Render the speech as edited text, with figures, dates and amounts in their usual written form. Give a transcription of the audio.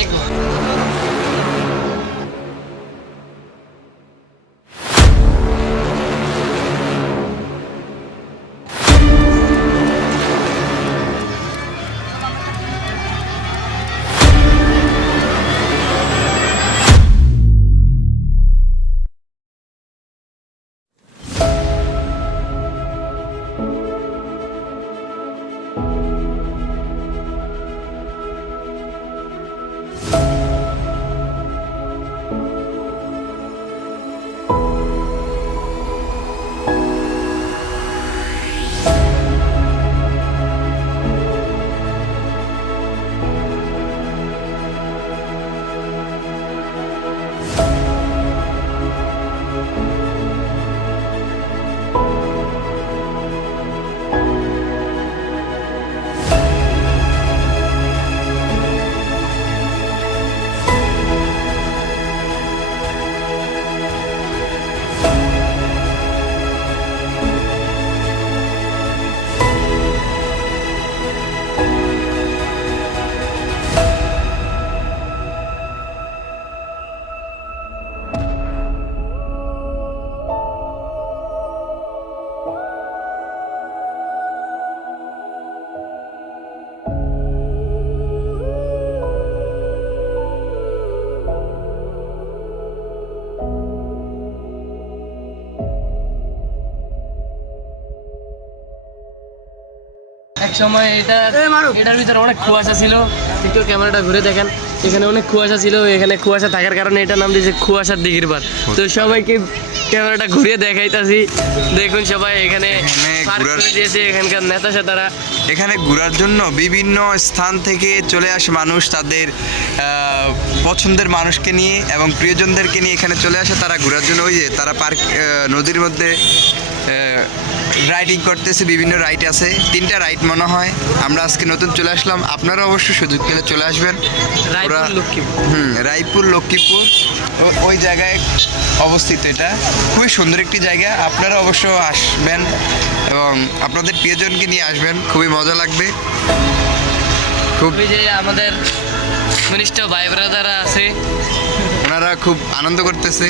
আলাইকুম। এক সময় এটার ভিতরে অনেক কুয়াশা ছিল, একটু ক্যামেরাটা ঘুরে দেখেন, এখানে অনেক কুয়াশা ছিল, এখানে কুয়াশা থাকার কারণে এটার নাম দিয়েছে কুয়াশার দিঘির পাড়। তো সবাইকে ক্যামেরাটা ঘুরিয়ে দেখাইতাছি, দেখুন সবাই এখানে পার্ক করে দিয়েছে এখানকার নেতা সেতারা। এখানে ঘোরার জন্য বিভিন্ন স্থান থেকে চলে আসে মানুষ, তাদের পছন্দের মানুষকে নিয়ে এবং প্রিয়জনদেরকে নিয়ে এখানে চলে আসে তারা ঘোরার জন্য। ওই যে তারা পার্ক নদীর মধ্যে রাইডিং করতেছে, বিভিন্ন রাইড আছে, 3টা রাইড মনে হয়। আমরা আজকে নতুন চলে আসলাম, আপনারা অবশ্যই সুযোগ পেলে চলে আসবেন। রায়পুর লক্ষ্মীপুর ওই জায়গায় অবস্থিত। এটা খুবই সুন্দর একটি জায়গা, আপনারা অবশ্য আসবেন এবং আপনাদের প্রিয়জনকে নিয়ে আসবেন, খুবই মজা লাগবে। খুব যে আমাদের ঘনিষ্ঠ ভাই ব্রাদাররা আছে, ওনারা খুব আনন্দ করতেছে।